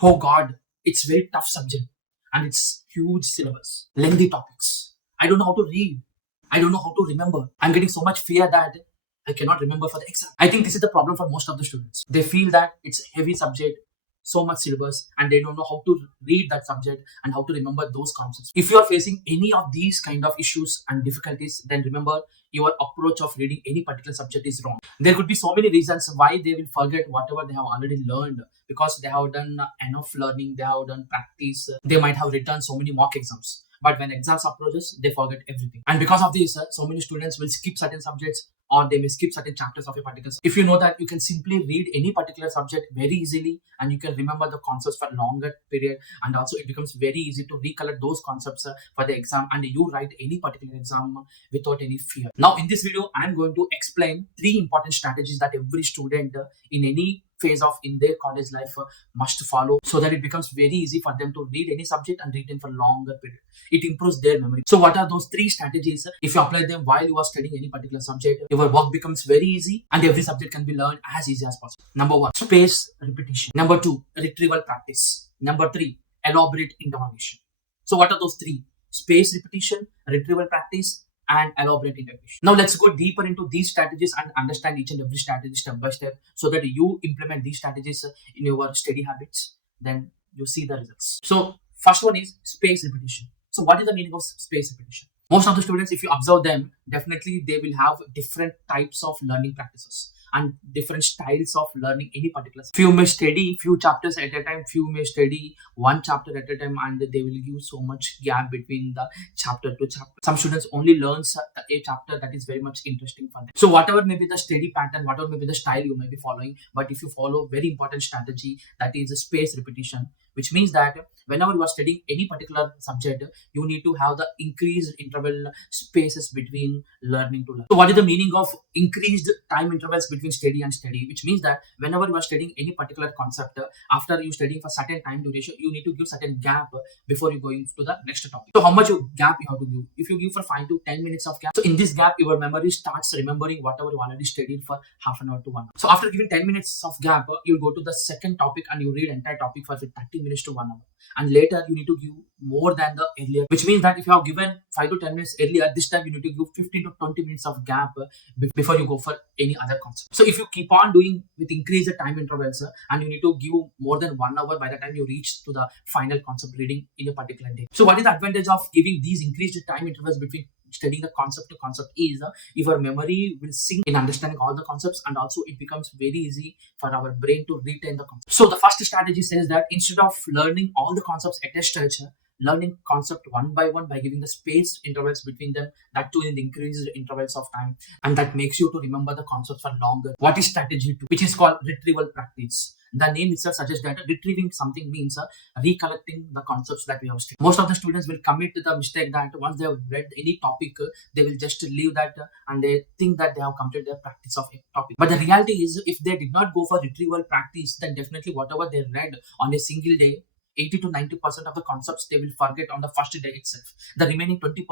Oh God, it's very tough subject and it's huge syllabus, lengthy topics. I don't know how to read. I don't know how to remember. I'm getting so much fear that I cannot remember for the exam. I think this is the problem for most of the students. They feel that it's a heavy subject, so much syllabus, and they don't know how to read that subject and how to remember those concepts. If you are facing any of these kind of issues and difficulties, then remember your approach of reading any particular subject is wrong. There could be so many reasons why they will forget whatever they have already learned because they have done enough learning, they have done practice, they might have written so many mock exams. But when exams approaches, they forget everything. And because of this, so many students will skip certain subjects or they may skip certain chapters of a particular subject. If you know that you can simply read any particular subject very easily and you can remember the concepts for longer period, and also it becomes very easy to recollect those concepts for the exam, and you write any particular exam without any fear. Now in this video, I am going to explain 3 important strategies that every student in any phase of in their college life must follow, so that it becomes very easy for them to read any subject and retain for longer period. It improves their memory. So what are those 3 strategies? If you apply them while you are studying any particular subject, your work becomes very easy and every subject can be learned as easy as possible. Number 1, space repetition. Number 2, retrieval practice. Number 3, elaborate interrogation. So what are those 3? Space repetition, retrieval practice, and elaborate interrogation. Now let's go deeper into these strategies and understand each and every strategy step by step, so that you implement these strategies in your study habits. Then you see the results. So first one is space repetition. So what is the meaning of space repetition? Most of the students, if you observe them, definitely they will have different types of learning practices and different styles of learning any particular subject. Few may study few chapters at a time, few may study one chapter at a time, and they will give so much gap between the chapter to chapter. Some students only learns a chapter that is very much interesting for them. So whatever may be the study pattern, whatever may be the style you may be following, but if you follow very important strategy, that is a space repetition, which means that whenever you are studying any particular subject, you need to have the increased interval spaces between learning to learn. So what is the meaning of increased time intervals between study and study? Which means that whenever you are studying any particular concept, after you studying for certain time duration, you need to give certain gap before you going to the next topic. So how much gap you have to give? If you give for 5 to 10 minutes of gap, so in this gap your memory starts remembering whatever you already studied for half an hour to 1 hour. So after giving 10 minutes of gap, you'll go to the second topic and you read entire topic for 30 minutes to 1 hour. And later you need to give more than the earlier, which means that if you have given 5 to 10 minutes earlier, this time you need to give 15 to 20 minutes of gap before you go for any other concept. So if you keep on doing with increased time intervals and you need to give more than 1 hour by the time you reach to the final concept reading in a particular day. So what is the advantage of giving these increased time intervals between studying the concept to concept is your memory will sink in understanding all the concepts, and also it becomes very easy for our brain to retain the concept. So the first strategy says that instead of learning all the concepts at a stretch, learning concept one by one by giving the space intervals between them, that too in the increased intervals of time, and that makes you to remember the concept for longer. What is strategy 2, which is called retrieval practice? The name itself suggests that retrieving something means recollecting the concepts that we have studied. Most of the students will commit the mistake that once they have read any topic, they will just leave that and they think that they have completed their practice of a topic. But the reality is, if they did not go for retrieval practice, then definitely whatever they read on a single day, 80 to 90% of the concepts they will forget on the first day itself. The remaining 20%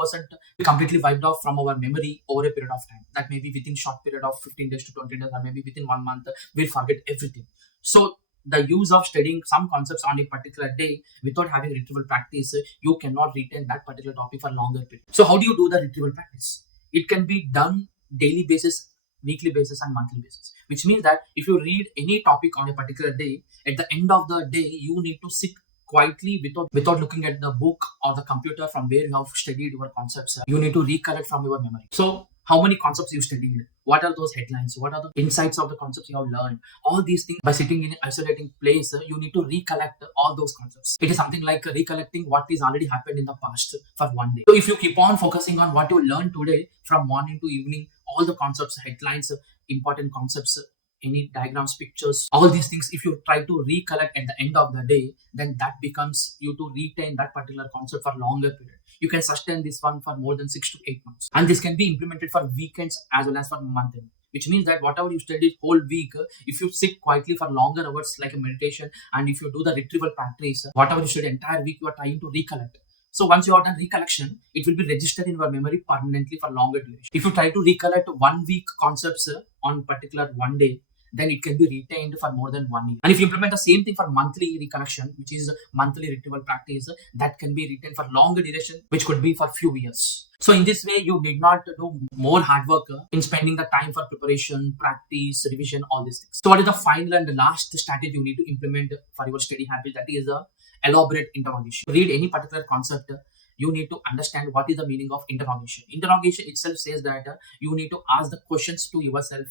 will completely wiped off from our memory over a period of time. That may be within short period of 15 days to 20 days, or maybe within 1 month, we'll forget everything. So the use of studying some concepts on a particular day without having retrieval practice, you cannot retain that particular topic for longer period. So how do you do the retrieval practice? It can be done daily basis, weekly basis, and monthly basis, which means that if you read any topic on a particular day, at the end of the day you need to sit quietly without looking at the book or the computer from where you have studied your concepts. You need to recollect from your memory. So how many concepts you studied? What are those headlines? What are the insights of the concepts you have learned? All these things, by sitting in an isolating place, you need to recollect all those concepts. It is something like recollecting what is already happened in the past for one day. So if you keep on focusing on what you learned today from morning to evening, all the concepts, headlines, important concepts, any diagrams, pictures, all these things, if you try to recollect at the end of the day, then that becomes you to retain that particular concept for longer period. You can sustain this one for more than 6 to 8 months, and this can be implemented for weekends as well as for month end, which means that whatever you studied whole week, if you sit quietly for longer hours like a meditation, and if you do the retrieval practice, whatever you studied entire week, you are trying to recollect. So once you have done recollection, it will be registered in your memory permanently for longer duration. If you try to recollect 1 week concepts on particular one day, then it can be retained for more than 1 year. And if you implement the same thing for monthly recollection, which is monthly retrieval practice, that can be retained for longer duration, which could be for few years. So in this way, you need not do more hard work in spending the time for preparation, practice, revision, all these things. So what is the final and the last strategy you need to implement for your study habit? That is the elaborate interrogation. Read any particular concept, you need to understand what is the meaning of interrogation. Interrogation itself says that you need to ask the questions to yourself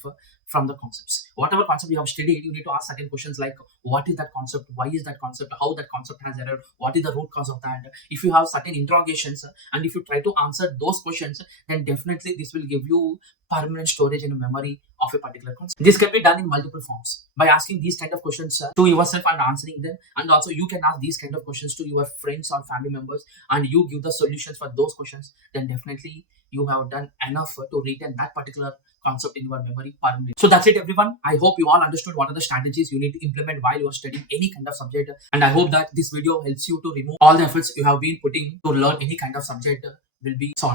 from the concepts. Whatever concept you have studied, you need to ask certain questions like, what is that concept? Why is that concept? How that concept has error? What is the root cause of that? If you have certain interrogations and if you try to answer those questions, then definitely this will give you permanent storage in memory of a particular concept. This can be done in multiple forms by asking these kind of questions to yourself and answering them, and also you can ask these kind of questions to your friends or family members and you give the solutions for those questions. Then definitely you have done enough to retain that particular concept in your memory permanently. So that's it, everyone. I hope you all understood what are the strategies you need to implement while you are studying any kind of subject, and I hope that this video helps you to remove all the efforts you have been putting to learn any kind of subject will be solved.